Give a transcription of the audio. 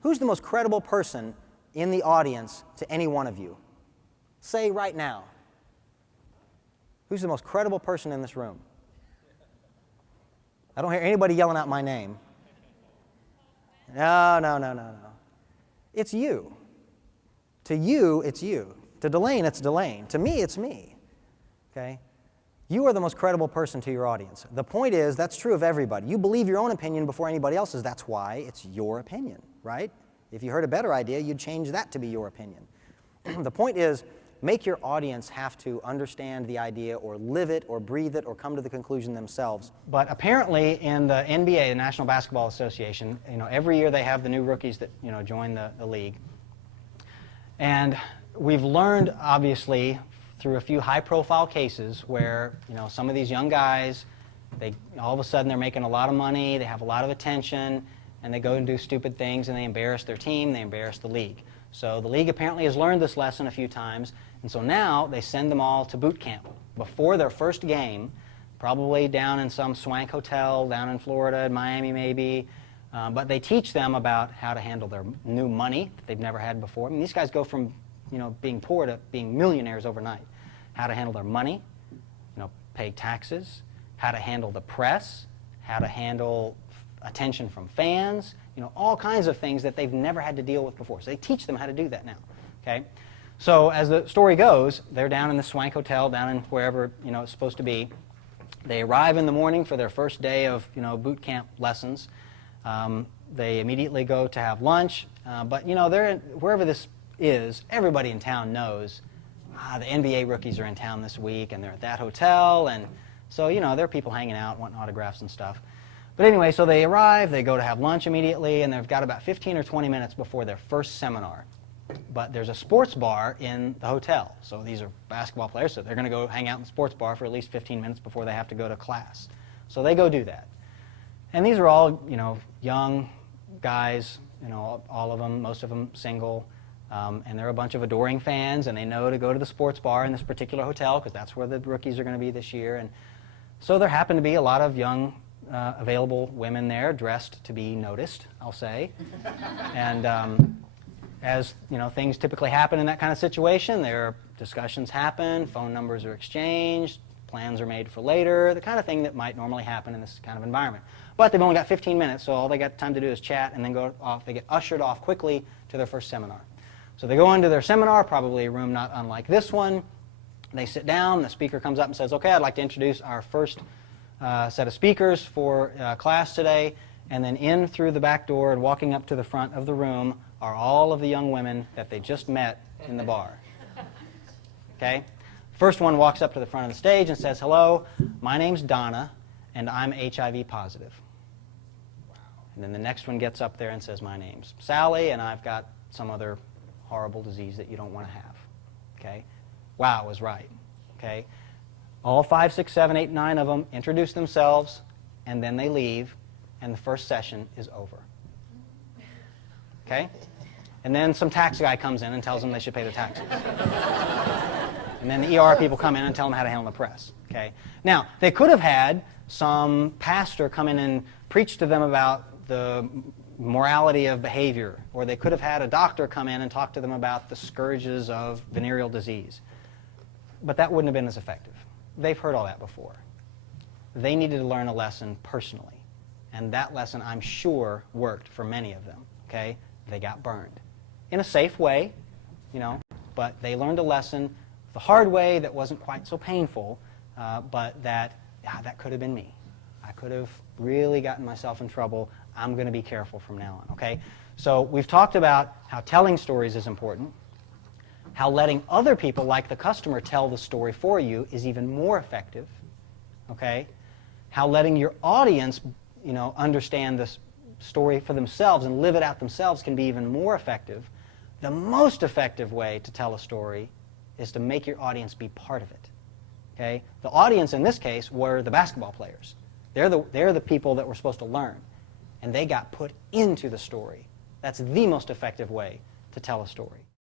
Who's the most credible person in the audience to any one of you? Say right now. Who's the most credible person in this room? I don't hear anybody yelling out my name. No. It's you. To you, it's you. To Delane, it's Delane. To me, it's me. Okay? You are the most credible person to your audience. The point is, that's true of everybody. You believe your own opinion before anybody else's. That's why it's your opinion, right? If you heard a better idea, you'd change that to be your opinion. The point is, make your audience have to understand the idea or live it or breathe it or come to the conclusion themselves. But apparently in the NBA, the National Basketball Association, every year they have the new rookies that join the league. And we've learned, obviously, through a few high-profile cases where some of these young guys, all of a sudden they're making a lot of money, they have a lot of attention, and they go and do stupid things and they embarrass their team, they embarrass the league. So the league apparently has learned this lesson a few times, and so now they send them all to boot camp before their first game, probably down in some swank hotel down in Florida, in Miami maybe, but they teach them about how to handle their new money that they've never had before. I mean, these guys go from being poor to being millionaires overnight. How to handle their money, pay taxes, how to handle the press, how to handle attention from fans, all kinds of things that they've never had to deal with before. So they teach them how to do that now, okay? So as the story goes, they're down in the swank hotel, down in wherever, it's supposed to be. They arrive in the morning for their first day of, boot camp lessons. They immediately go to have lunch, but, they're wherever this is, everybody in town knows the NBA rookies are in town this week, and they're at that hotel, and so, there are people hanging out, wanting autographs and stuff. But anyway, so they arrive, they go to have lunch immediately, and they've got about 15 or 20 minutes before their first seminar. But there's a sports bar in the hotel, so these are basketball players, so they're going to go hang out in the sports bar for at least 15 minutes before they have to go to class. So they go do that. And these are all, young guys, all of them, most of them single. And they're a bunch of adoring fans, and they know to go to the sports bar in this particular hotel because that's where the rookies are going to be this year. And so there happen to be a lot of young, available women there dressed to be noticed, I'll say. And as things typically happen in that kind of situation, their discussions happen, phone numbers are exchanged, plans are made for later, the kind of thing that might normally happen in this kind of environment. But they've only got 15 minutes, so all they got time to do is chat and then go off. They get ushered off quickly to their first seminar. So they go into their seminar, probably a room not unlike this one. They sit down, the speaker comes up and says, okay, I'd like to introduce our first set of speakers for class today. And then in through the back door and walking up to the front of the room are all of the young women that they just met in the bar. Okay? First one walks up to the front of the stage and says, hello, my name's Donna, and I'm HIV positive. And then the next one gets up there and says, my name's Sally, and I've got some other horrible disease that you don't want to have. Okay? Wow was right. Okay? All 5, 6, 7, 8, 9 of them introduce themselves, and then they leave, and the first session is over. Okay? And then some tax guy comes in and tells them they should pay their taxes. And then the ER people come in and tell them how to handle the press. Okay? Now, they could have had some pastor come in and preach to them about the morality of behavior, or they could have had a doctor come in and talk to them about the scourges of venereal disease. But that wouldn't have been as effective. They've heard all that before. They needed to learn a lesson personally. And that lesson, I'm sure, worked for many of them. Okay? They got burned. In a safe way, but they learned a lesson the hard way that wasn't quite so painful, but that could have been me. I could have really gotten myself in trouble. I'm going to be careful from now on, okay? So we've talked about how telling stories is important, how letting other people, like the customer, tell the story for you is even more effective, okay? How letting your audience, understand this story for themselves and live it out themselves can be even more effective. The most effective way to tell a story is to make your audience be part of it, okay? The audience in this case were the basketball players. They're the people that were supposed to learn, and they got put into the story. That's the most effective way to tell a story.